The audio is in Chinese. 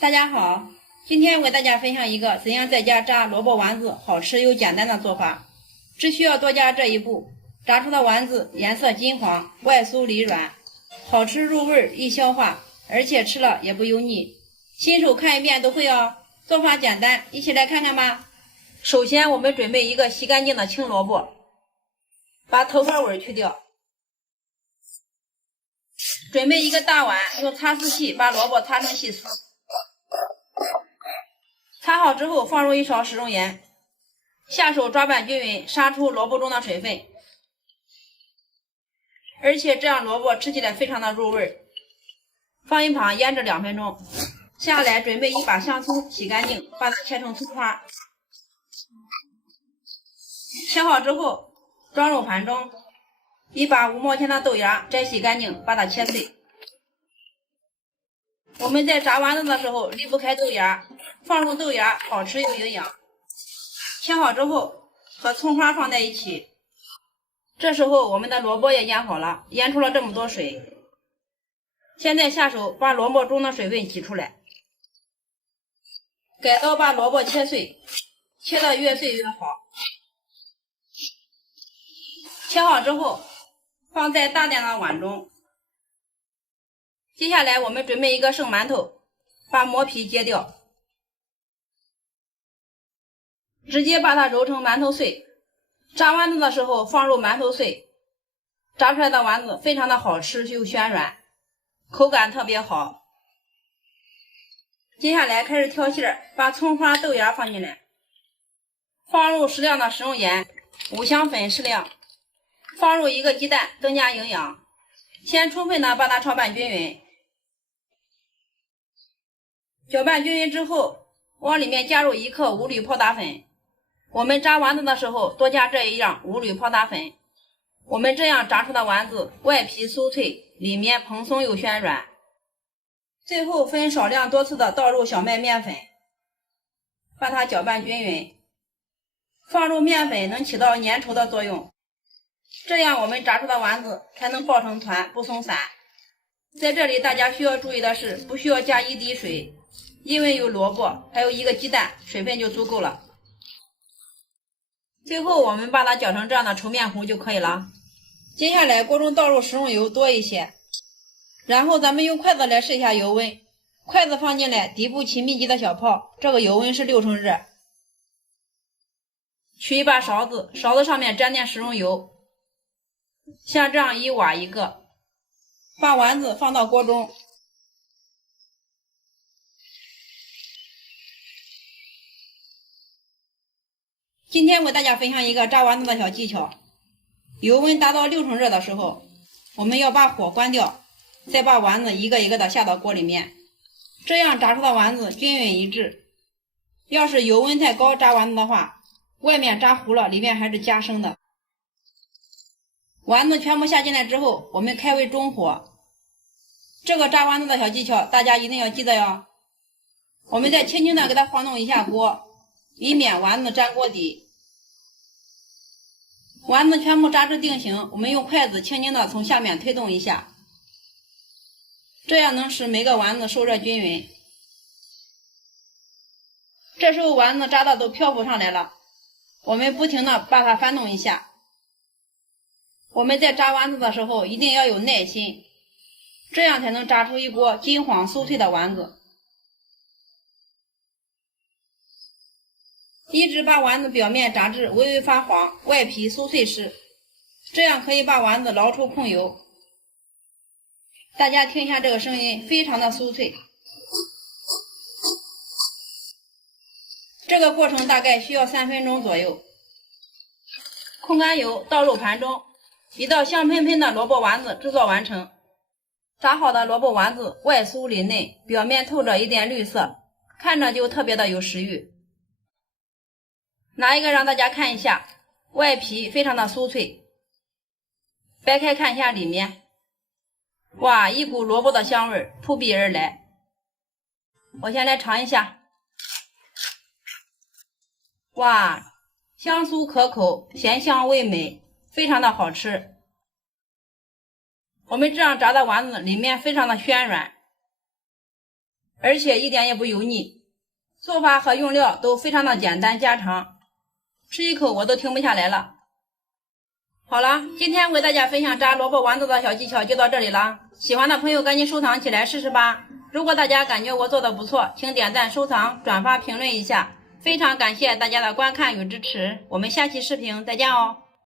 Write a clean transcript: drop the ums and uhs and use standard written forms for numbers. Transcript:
大家好，今天我给大家分享一个怎样在家炸萝卜丸子好吃又简单的做法。只需要多加这一步，炸出的丸子颜色金黄，外酥里软，好吃入味易消化，而且吃了也不油腻。新手看一遍都会哦，做法简单，一起来看看吧。首先我们准备一个洗干净的青萝卜，把头块尾去掉。准备一个大碗，用擦丝器把萝卜擦成细丝。擦好之后，放入1勺食用盐，下手抓拌均匀，杀出萝卜中的水分，而且这样萝卜吃起来非常的入味。放一旁腌制2分钟。下来准备一把香葱，洗干净，把它切成葱花。切好之后装入盘中，一把5毛钱的豆芽摘洗干净，把它切碎。我们在炸丸子的时候离不开豆芽，放入豆芽好吃又营养。切好之后和葱花放在一起，这时候我们的萝卜也腌好了，腌出了这么多水。现在下手把萝卜中的水分挤出来，改刀把萝卜切碎，切得越碎越好。切好之后放在大点的碗中。接下来我们准备一个生馒头，把馍皮揭掉，直接把它揉成馒头碎。炸丸子的时候放入馒头碎，炸出来的丸子非常的好吃又暄软，口感特别好。接下来开始挑馅儿，把葱花豆芽放进来，放入适量的食用盐，五香粉适量，放入1个鸡蛋增加营养。先充分的把它炒拌均匀，搅拌均匀之后，往里面加入1克五铝泡打粉。我们炸丸子的时候多加这一样五铝泡打粉，我们这样炸出的丸子外皮酥脆，里面蓬松又暄软。最后分少量多次的倒入小麦面粉，把它搅拌均匀。放入面粉能起到粘稠的作用，这样我们炸出的丸子才能抱成团不松散。在这里大家需要注意的是，不需要加1滴水，因为有萝卜还有1个鸡蛋，水分就足够了。最后我们把它搅成这样的稠面糊就可以了。接下来锅中倒入食用油多一些，然后咱们用筷子来试一下油温，筷子放进来，底部起密集的小泡，这个油温是6成热。取一把勺子，勺子上面沾点食用油，像这样1瓦1个，把丸子放到锅中。今天我给大家分享一个炸丸子的小技巧，油温达到6成热的时候，我们要把火关掉，再把丸子一个一个的下到锅里面，这样炸出的丸子均匀一致。要是油温太高炸丸子的话，外面炸糊了，里面还是夹生的。丸子全部下进来之后，我们开为中火。这个炸丸子的小技巧大家一定要记得哟。我们再轻轻的给它晃动一下锅，以免丸子粘锅底。丸子全部炸至定型，我们用筷子轻轻的从下面推动一下，这样能使每个丸子受热均匀。这时候丸子炸的都漂浮上来了，我们不停的把它翻动一下。我们在炸丸子的时候一定要有耐心，这样才能炸出一锅金黄酥脆的丸子。一直把丸子表面炸至微微发黄，外皮酥脆时，这样可以把丸子捞出控油。大家听一下这个声音，非常的酥脆。这个过程大概需要3分钟左右。控干油倒入盘中，一道香喷喷的萝卜丸子制作完成。炸好的萝卜丸子外酥里嫩，表面透着一点绿色，看着就特别的有食欲。拿一个让大家看一下，外皮非常的酥脆，掰开看一下里面，哇，一股萝卜的香味扑鼻而来。我先来尝一下，哇，香酥可口，咸香味美，非常的好吃。我们这样炸的丸子里面非常的暄软，而且一点也不油腻，做法和用料都非常的简单家常，吃一口我都停不下来了。好了，今天为大家分享炸萝卜丸子的小技巧就到这里了，喜欢的朋友赶紧收藏起来试试吧。如果大家感觉我做的不错，请点赞、收藏、转发、评论一下，非常感谢大家的观看与支持，我们下期视频再见哦。